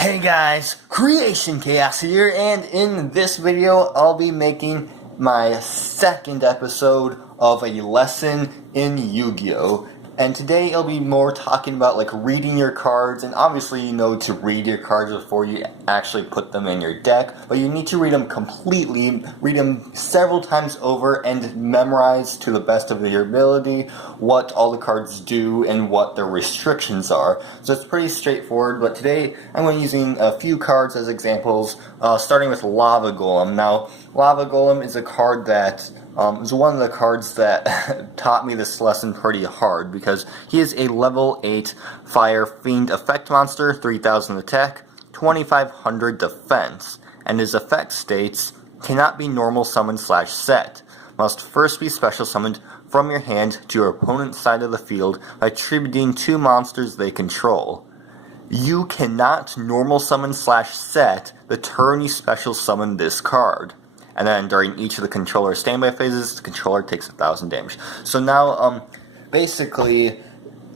Hey guys, Creation Chaos here, and in this video I'll be making my second episode of a lesson in Yu-Gi-Oh! And today I'll be more talking about like reading your cards, and obviously you know to read your cards before you actually put them in your deck, but you need to read them completely, read them several times over, and memorize to the best of your ability what all the cards do and what their restrictions are. So it's pretty straightforward, but today I'm going to be using a few cards as examples, starting with Lava Golem. Now, Lava Golem is a card that is one of the cards that taught me this lesson pretty hard, because he is a level 8 Fire Fiend effect monster, 3000 attack, 2500 defense, and his effect states, cannot be normal summoned / set, must first be special summoned from your hand to your opponent's side of the field by attributing 2 monsters they control. You cannot normal summon / set the turn you special summon this card. And then during each of the controller's standby phases, the controller takes 1000 damage. So now, basically,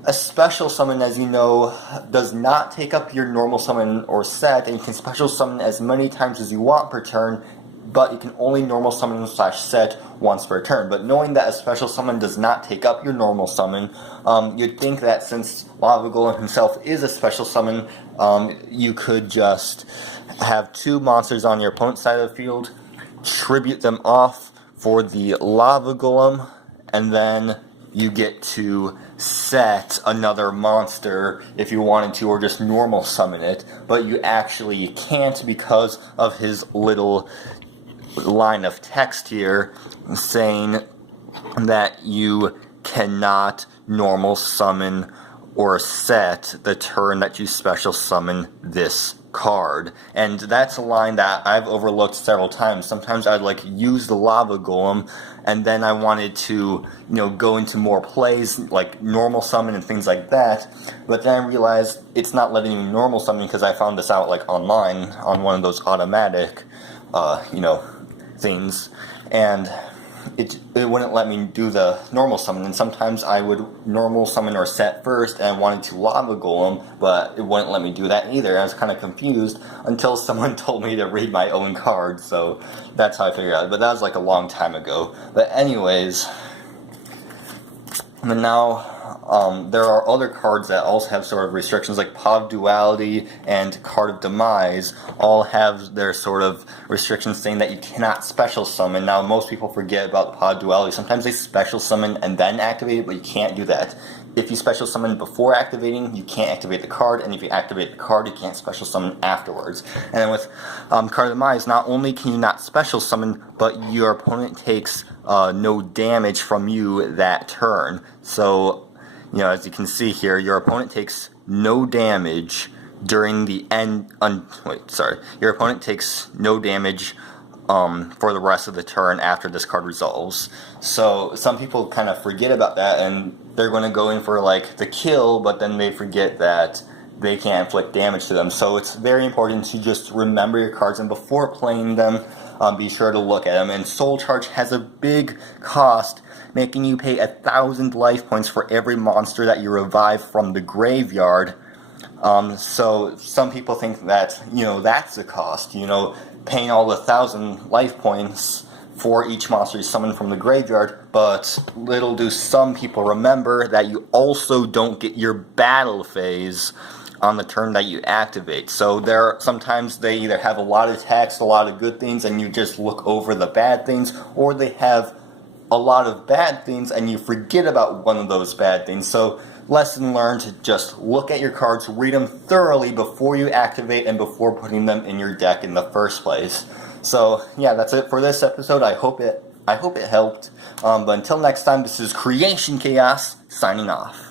a special summon, as you know, does not take up your normal summon or set, and you can special summon as many times as you want per turn, but you can only normal summon / set once per turn. But knowing that a special summon does not take up your normal summon, you'd think that since Lava Golem himself is a special summon, you could just have 2 monsters on your opponent's side of the field, tribute them off for the Lava Golem, and then you get to set another monster if you wanted to, or just normal summon it, but you actually can't because of his little line of text here saying that you cannot normal summon or set the turn that you special summon this card. And that's a line that I've overlooked several times. Sometimes I'd like use the Lava Golem, and then I wanted to, go into more plays like normal summon and things like that, but then I realized it's not letting me normal summon because I found this out like online on one of those automatic things, and it wouldn't let me do the normal summon. And sometimes I would normal summon or set first, and I wanted to Lava Golem, but it wouldn't let me do that either. I was kind of confused until someone told me to read my own cards, so that's how I figured out. But that was like a long time ago. But anyways, and now there are other cards that also have sort of restrictions, like Pod Duality and Card of Demise all have their sort of restrictions saying that you cannot special summon. Now, most people forget about Pod Duality. Sometimes they special summon and then activate it, but you can't do that. If you special summon before activating, you can't activate the card, and if you activate the card, you can't special summon afterwards. And then with Card of Demise, not only can you not special summon, but your opponent takes no damage from you that turn. So, as you can see here, your opponent takes no damage during the end. Your opponent takes no damage for the rest of the turn after this card resolves. So some people kind of forget about that, and they're going to go in for like the kill, but then they forget that they can't inflict damage to them. So it's very important to just remember your cards, and before playing them, be sure to look at them. And Soul Charge has a big cost, making you pay 1,000 life points for every monster that you revive from the graveyard. So some people think that, that's the cost, paying all the 1,000 life points for each monster you summon from the graveyard, but little do some people remember that you also don't get your battle phase on the turn that you activate. So sometimes they either have a lot of text, a lot of good things, and you just look over the bad things, or they have a lot of bad things and you forget about one of those bad things. So lesson learned, just look at your cards, read them thoroughly before you activate and before putting them in your deck in the first place. So yeah, that's it for this episode. I hope it helped. But until next time, this is Creation Chaos signing off.